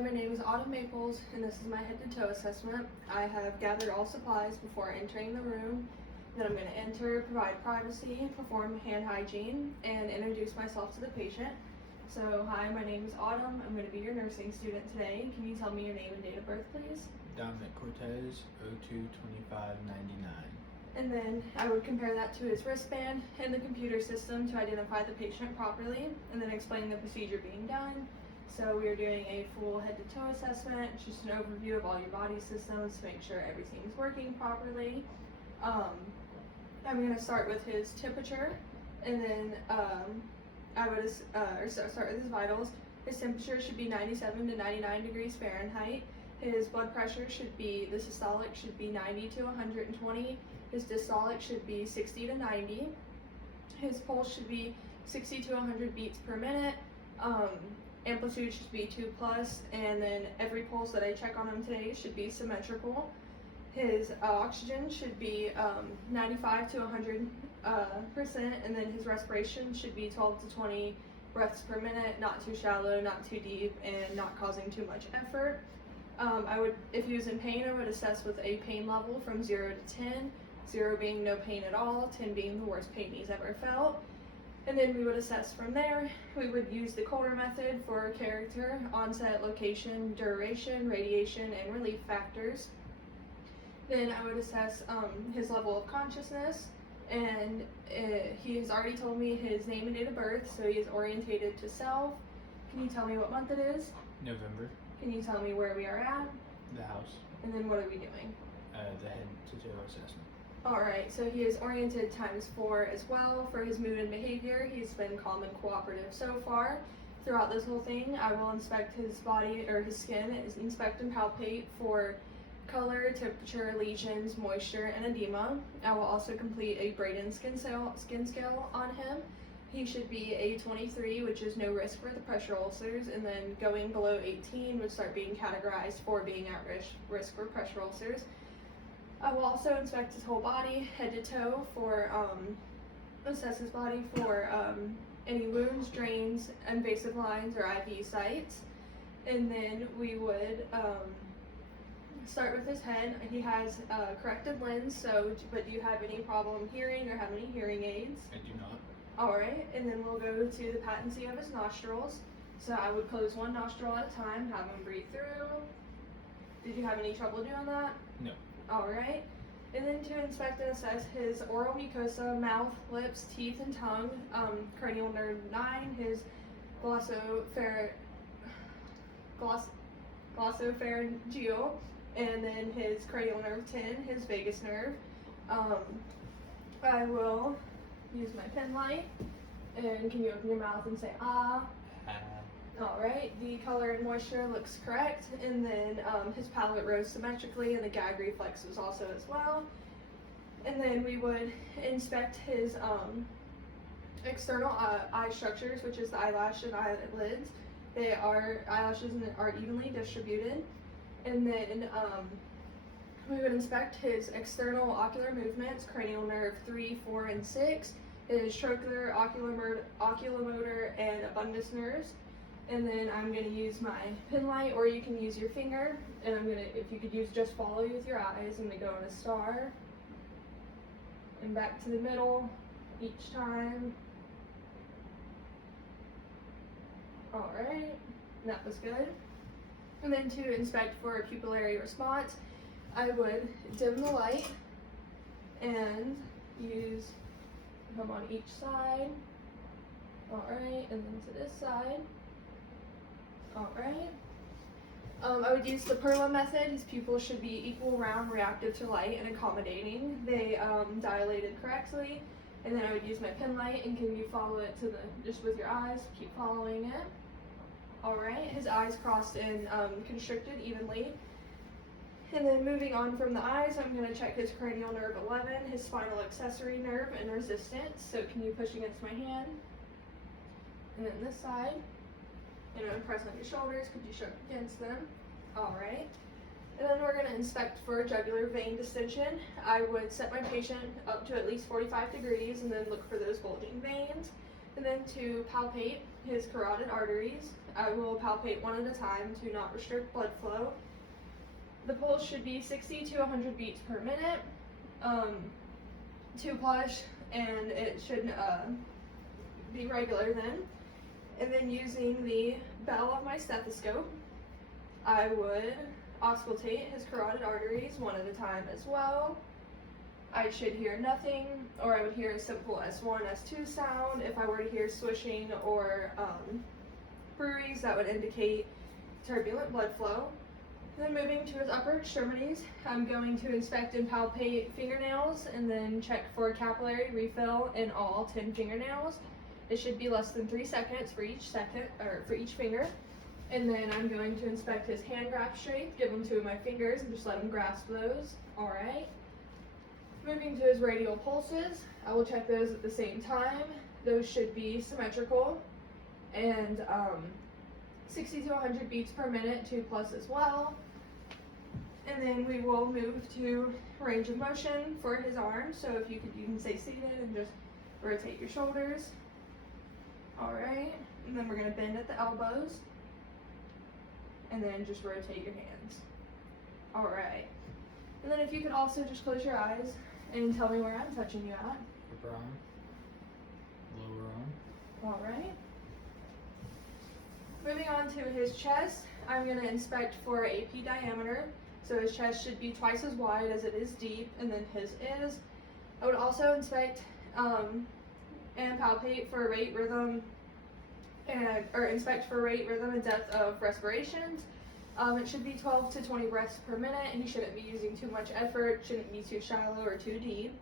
my name is Autumn Maples, and this is my head-to-toe assessment. I have gathered all supplies before entering the room. Then I'm going to enter, provide privacy, perform hand hygiene, and introduce myself to the patient. So, hi, my name is Autumn. I'm going to be your nursing student today. Can you tell me your name and date of birth, please? Dominic Cortez, 02-25-99. And then I would compare that to his wristband and the computer system to identify the patient properly, and then explain the procedure being done. So we are doing a full head-to-toe assessment, just an overview of all your body systems to make sure everything is working properly. I'm going to start with his temperature, and then I would start with his vitals. His temperature should be 97 to 99 degrees Fahrenheit. His blood pressure should be, the systolic should be 90 to 120. His diastolic should be 60 to 90. His pulse should be 60 to 100 beats per minute. Amplitude should be 2+, and then every pulse that I check on him today should be symmetrical. His oxygen should be 95 to 100%, and then his respiration should be 12 to 20 breaths per minute, not too shallow, not too deep, and not causing too much effort. If he was in pain, I would assess with a pain level from 0 to 10, 0 being no pain at all, 10 being the worst pain he's ever felt. And then we would assess from there. We would use the Coulter method for character, onset, location, duration, radiation, and relief factors. Then I would assess his level of consciousness, and he has already told me his name and date of birth, so he is orientated to self. Can you tell me what month it is? November. Can you tell me where we are at? The house. And then what are we doing? The head-to-toe assessment. Alright, so he is oriented ×4 as well. For his mood and behavior, he's been calm and cooperative so far. Throughout this whole thing, I will inspect his body, or his skin, inspect and palpate for color, temperature, lesions, moisture, and edema. I will also complete a Braden skin scale on him. He should be a 23, which is no risk for the pressure ulcers, and then going below 18 would start being categorized for being at risk for pressure ulcers. I will also inspect his whole body, head to toe, for assess his body for any wounds, drains, invasive lines, or IV sites. And then we would start with his head. He has a corrected lens, but do you have any problem hearing or have any hearing aids? I do not. Alright, and then we'll go to the patency of his nostrils. So I would close one nostril at a time, have him breathe through. Did you have any trouble doing that? No. Alright, and then to inspect and assess his oral mucosa, mouth, lips, teeth, and tongue, cranial nerve 9, his glossopharyngeal, and then his cranial nerve 10, his vagus nerve. I will use my pen light, and can you open your mouth and say ah? Alright, the color and moisture looks correct, and then his palate rose symmetrically, and the gag reflex was also as well. And then we would inspect his external eye structures, which is the eyelash and eyelids. Eyelashes are evenly distributed. And then we would inspect his external ocular movements, cranial nerve 3, 4, and 6, his trochlear, oculomotor, and abundus nerves. And then I'm going to use my pen light, or you can use your finger. And if you could just follow with your eyes, I'm going to go in a star. And back to the middle each time. Alright, that was good. And then to inspect for a pupillary response, I would dim the light and use them on each side. Alright, and then to this side. Alright. I would use the Perla method. His pupils should be equal, round, reactive to light, and accommodating. They dilated correctly. And then I would use my pen light, and can you follow it to just with your eyes, keep following it. Alright, his eyes crossed and constricted evenly. And then moving on from the eyes, I'm going to check his cranial nerve 11, his spinal accessory nerve, and resistance. So can you push against my hand? And then this side. And I'm going to press on your shoulders. Could you shrug against them? Alright. And then we're going to inspect for jugular vein distension. I would set my patient up to at least 45 degrees and then look for those bulging veins. And then to palpate his carotid arteries, I will palpate one at a time to not restrict blood flow. The pulse should be 60 to 100 beats per minute, 2 plush, and it should be regular then. And then using the bell of my stethoscope, I would auscultate his carotid arteries one at a time as well. I should hear nothing, or I would hear a simple S1, S2 sound. If I were to hear swishing or bruise, that would indicate turbulent blood flow. Then moving to his upper extremities, I'm going to inspect and palpate fingernails and then check for capillary refill in all 10 fingernails. It should be less than 3 seconds for each finger. And then I'm going to inspect his hand grasp strength, give him 2 of my fingers and just let him grasp those. All right. Moving to his radial pulses, I will check those at the same time. Those should be symmetrical and 60 to 100 beats per minute, 2 plus as well. And then we will move to range of motion for his arms. So if you can stay seated and just rotate your shoulders. All right, and then we're gonna bend at the elbows. And then just rotate your hands. All right. And then if you could also just close your eyes and tell me where I'm touching you at. Upper arm. Lower arm. All right. Moving on to his chest, I'm going to inspect for AP diameter. So his chest should be twice as wide as it is deep, and then his is. I would also inspect and palpate for rate, rhythm, or inspect for rate, rhythm, and depth of respirations. It should be 12 to 20 breaths per minute, and he shouldn't be using too much effort, shouldn't be too shallow or too deep.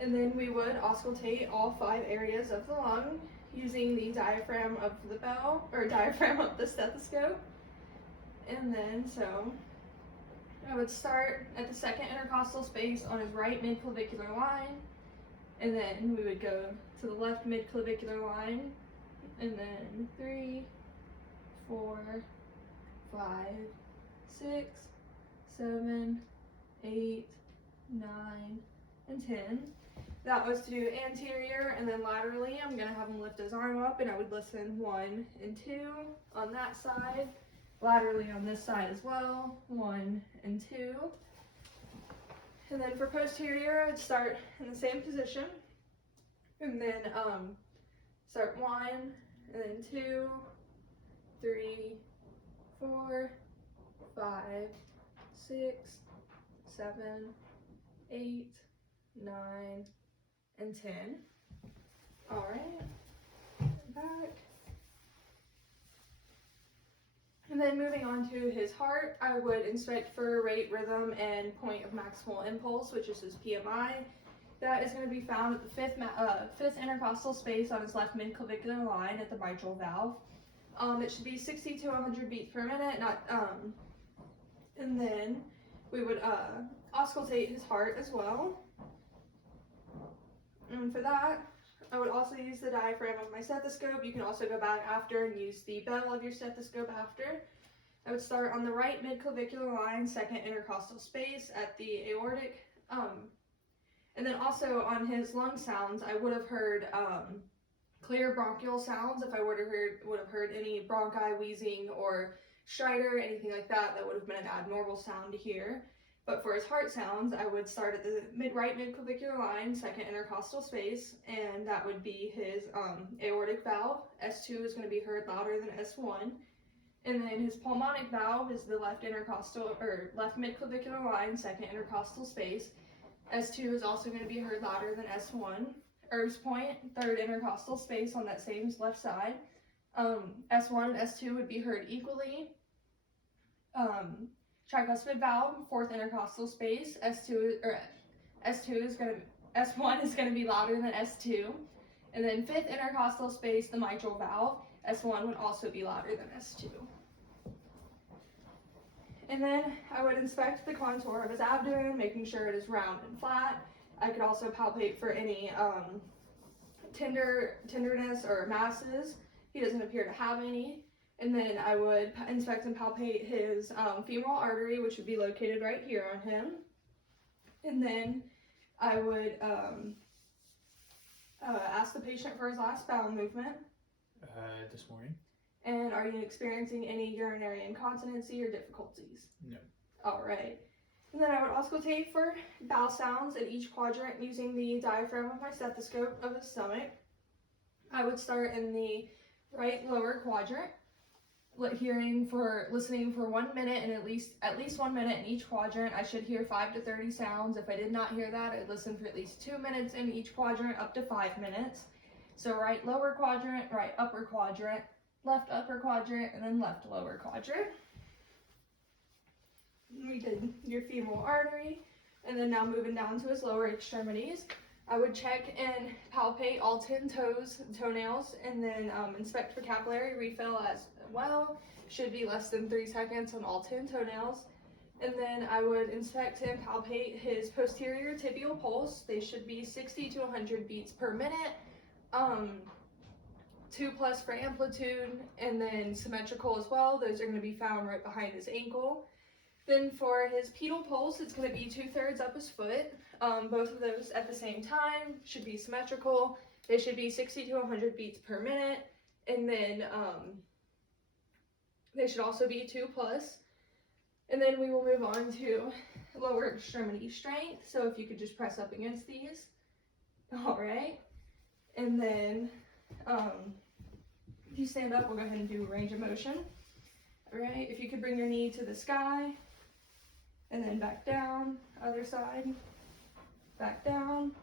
And then we would auscultate all 5 areas of the lung using the diaphragm of the bell, or diaphragm of the stethoscope. And then, so, I would start at the second intercostal space on his right midclavicular line, and then we would go to the left midclavicular line, and then 3, 4, 5, 6, 7, 8, 9, and 10. That was to do anterior, and then laterally, I'm gonna have him lift his arm up, and I would listen 1 and 2 on that side. Laterally on this side as well, 1 and 2. And then for posterior, I'd start in the same position, and then start 1, and then 2, 3, 4, 5, 6, 7, 8, 9, and 10. All right, back. And then moving on to his heart, I would inspect for rate, rhythm, and point of maximal impulse, which is his PMI. That is going to be found at the fifth intercostal space on his left midclavicular line at the mitral valve. It should be 60 to 100 beats per minute, and then we would auscultate his heart as well. And for that, I would also use the diaphragm of my stethoscope. You can also go back after and use the bell of your stethoscope after. I would start on the right midclavicular line, second intercostal space at the aortic. And then also on his lung sounds, I would have heard clear bronchial sounds. If I would have heard any bronchi, wheezing, or stridor, anything like that, that would have been an abnormal sound to hear. But for his heart sounds, I would start at the right midclavicular line, second intercostal space, and that would be his aortic valve. S2 is going to be heard louder than S1. And then his pulmonic valve is the left midclavicular line, second intercostal space. S2 is also going to be heard louder than S1. Erb's point, third intercostal space on that same left side. S1 and S2 would be heard equally. Tricuspid valve, fourth intercostal space. S1 is going to be louder than S2. And then fifth intercostal space, the mitral valve. S1 would also be louder than S2. And then I would inspect the contour of his abdomen, making sure it is round and flat. I could also palpate for any tenderness or masses. He doesn't appear to have any. And then I would inspect and palpate his femoral artery, which would be located right here on him. And then I would Ask the patient for his last bowel movement. This morning. And are you experiencing any urinary incontinency or difficulties? No. All right. And then I would auscultate for bowel sounds in each quadrant using the diaphragm of my stethoscope of the stomach. I would start in the right lower quadrant, listening for 1 minute and at least 1 minute in each quadrant. I should hear 5 to 30 sounds. If I did not hear that, I'd listen for at least 2 minutes in each quadrant, up to 5 minutes. So right lower quadrant, right upper quadrant, left upper quadrant, and then left lower quadrant. We did your femoral artery, and then now moving down to his lower extremities. I would check and palpate all 10 toenails, and then inspect for capillary refill as well. Should be less than 3 seconds on all 10 toenails. And then I would inspect and palpate his posterior tibial pulse. They should be 60 to 100 beats per minute. 2+ for amplitude, and then symmetrical as well. Those are going to be found right behind his ankle. Then for his pedal pulse, it's going to be 2/3 up his foot. Both of those at the same time should be symmetrical. They should be 60 to 100 beats per minute. And then they should also be 2+. And then we will move on to lower extremity strength. So if you could just press up against these. All right. And then if you stand up, we'll go ahead and do range of motion. All right. If you could bring your knee to the sky and then back down, other side, back down,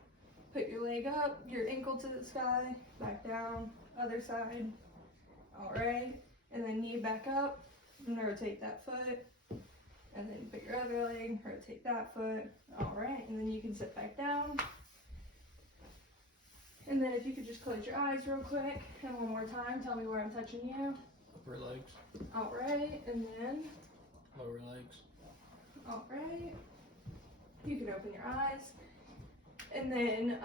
put your leg up, your ankle to the sky, back down, other side. All right. And then knee back up and rotate that foot. And then put your other leg, rotate that foot. All right. And then you can sit back down. And then if you could just close your eyes real quick, and one more time, tell me where I'm touching you. Upper legs. All right, and then, Lower legs. all right. You can open your eyes. And then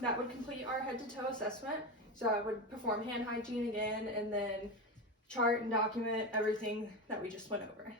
that would complete our head to toe assessment. So I would perform hand hygiene again, and then chart and document everything that we just went over.